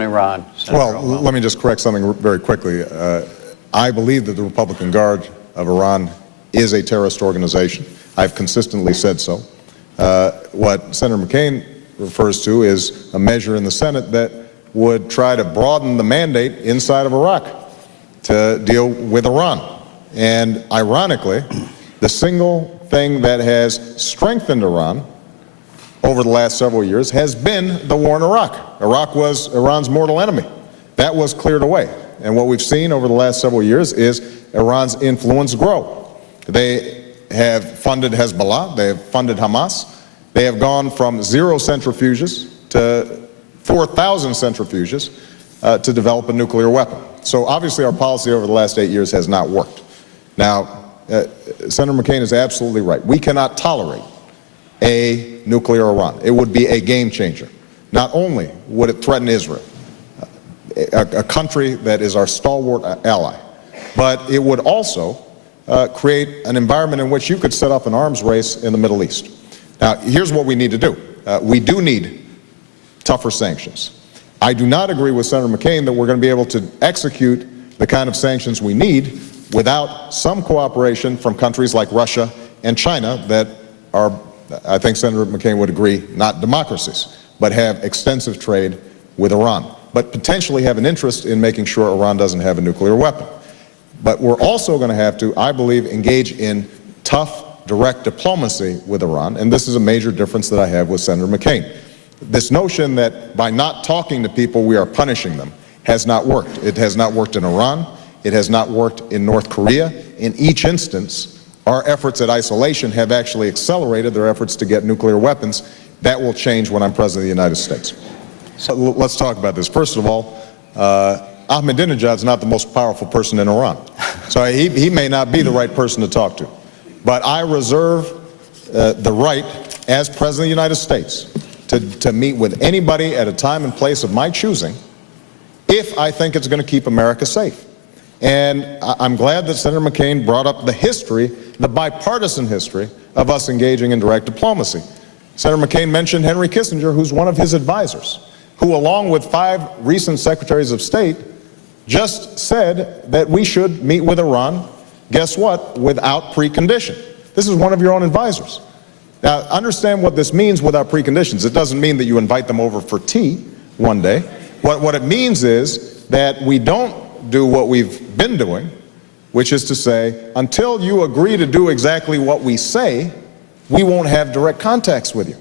Iran. Senator Well, Obama. let me just correct something very quickly. I believe that the Republican Guard of Iran is a terrorist organization. I've consistently said so. What Senator McCain refers to is a measure in the Senate that would try to broaden the mandate inside of Iraq to deal with Iran. And ironically, the single thing that has strengthened Iran over the last several years has been the war in Iraq. Iraq was Iran's mortal enemy. That was cleared away. And what we've seen over the last several years is Iran's influence grow. They have funded Hezbollah. They have funded Hamas. They have gone from 0 centrifuges to 4,000 centrifuges to develop a nuclear weapon. So obviously our policy over the last 8 years has not worked. Now, Senator McCain is absolutely right. We cannot tolerate a nuclear Iran. It would be a game changer. Not only would it threaten Israel, a country that is our stalwart ally, but it would also create an environment in which you could set up an arms race in the Middle East. Now, here's what we need to do. We do need tougher sanctions. I do not agree with Senator McCain that we're going to be able to execute the kind of sanctions we need without some cooperation from countries like Russia and China that are, I think Senator McCain would agree, not democracies, but have extensive trade with Iran, but potentially have an interest in making sure Iran doesn't have a nuclear weapon. But we're also going to have to, I believe, engage in tough, direct diplomacy with Iran, and this is a major difference that I have with Senator McCain. This notion that by not talking to people we are punishing them has not worked. It has not worked in Iran. It has not worked in North Korea. In each instance, our efforts at isolation have actually accelerated their efforts to get nuclear weapons. That will change when I'm President of the United States. So let's talk about this. First of all, Ahmadinejad is not the most powerful person in Iran. So he may not be the right person to talk to. But I reserve the right, as President of the United States, to meet with anybody at a time and place of my choosing if I think it's going to keep America safe. And I'm glad that Senator McCain brought up the history, the bipartisan history, of us engaging in direct diplomacy. Senator McCain mentioned Henry Kissinger, who's one of his advisors, who, along with 5 recent secretaries of state, just said that we should meet with Iran, guess what, without precondition. This is one of your own advisors. Now, understand what this means without preconditions. It doesn't mean that you invite them over for tea one day. What it means is that we don't do what we've been doing, which is to say, until you agree to do exactly what we say, we won't have direct contacts with you.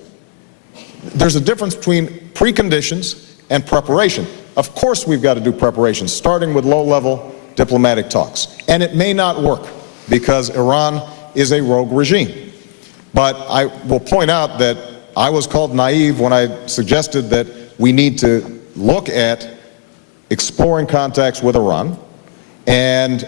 There's a difference between preconditions and preparation. Of course we've got to do preparation, starting with low-level diplomatic talks. And it may not work because Iran is a rogue regime. But I will point out that I was called naive when I suggested that we need to look at exploring contacts with Iran. And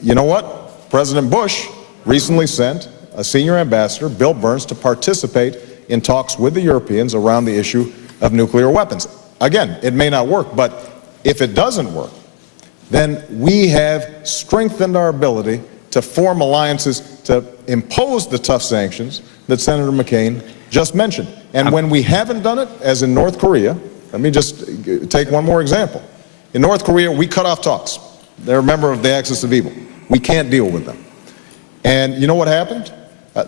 you know what? President Bush recently sent a senior ambassador, Bill Burns, to participate in talks with the Europeans around the issue of nuclear weapons. Again, it may not work, but if it doesn't work, then we have strengthened our ability to form alliances to impose the tough sanctions that Senator McCain just mentioned. And when we haven't done it, as in North Korea, let me just take one more example. In North Korea, we cut off talks. They're a member of the axis of evil. We can't deal with them. And you know what happened?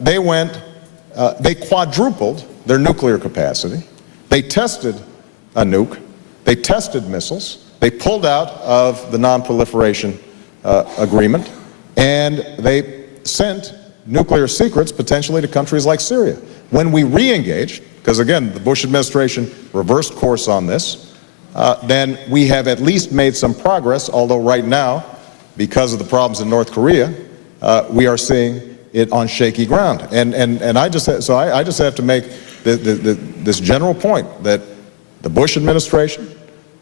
They quadrupled their nuclear capacity. They tested a nuke. They tested missiles. They pulled out of the non-proliferation agreement. And they sent nuclear secrets potentially to countries like Syria. When we re-engaged, because again, the Bush administration reversed course on this, then we have at least made some progress, although right now, because of the problems in North Korea, we are seeing it on shaky ground. And I just have to make this general point that the Bush administration,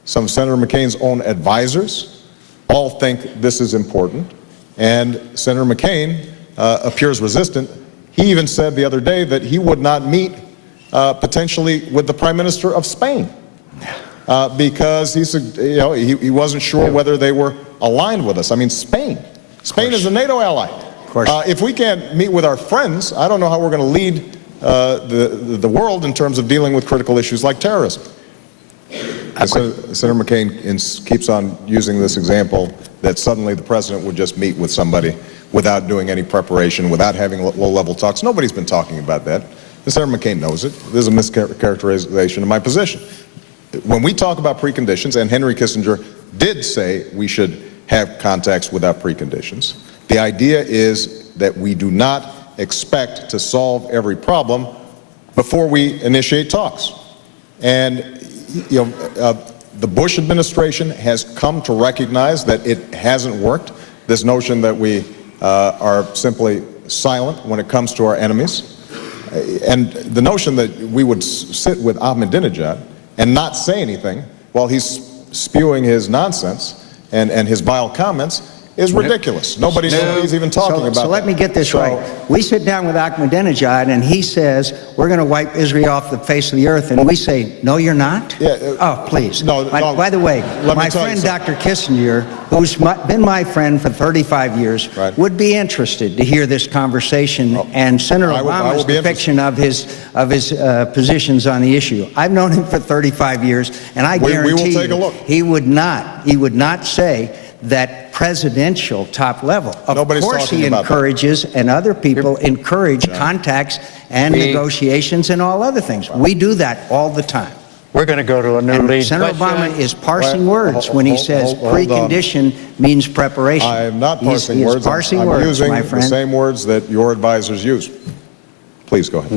some of Senator McCain's own advisors, all think this is important. And Senator McCain appears resistant. He even said the other day that he would not meet potentially with the Prime Minister of Spain. Because he wasn't sure whether they were aligned with us. I mean, Spain is a NATO ally. Of course. If we can't meet with our friends, I don't know how we're going to lead the world in terms of dealing with critical issues like terrorism. Senator McCain keeps on using this example that suddenly the president would just meet with somebody without doing any preparation, without having low-level talks. Nobody's been talking about that. And Senator McCain knows it. There's a mischaracterization of my position. When we talk about preconditions, and Henry Kissinger did say we should have contacts without preconditions, the idea is that we do not expect to solve every problem before we initiate talks. And the Bush administration has come to recognize that it hasn't worked. This notion that we are simply silent when it comes to our enemies, and the notion that we would sit with Ahmadinejad and not say anything while he's spewing his nonsense and his vile comments is ridiculous. Nobody's even talking about that. So let me get this right. We sit down with Ahmadinejad and he says, we're going to wipe Israel off the face of the earth, and we say, no, you're not? Yeah, oh, please. No, by the way, my friend Dr. Kissinger, who's been my friend for 35 years, would be interested to hear this conversation and Senator Obama's depiction of his positions on the issue. I've known him for 35 years, and I guarantee you he would not say that presidential top level. Of course he encourages, and other people encourage contacts and negotiations and all other things. We do that all the time. We're going to go to a new lead. Senator Obama is parsing words when he says precondition means preparation. I am not parsing words. I'm using the same words that your advisors use. Please go ahead.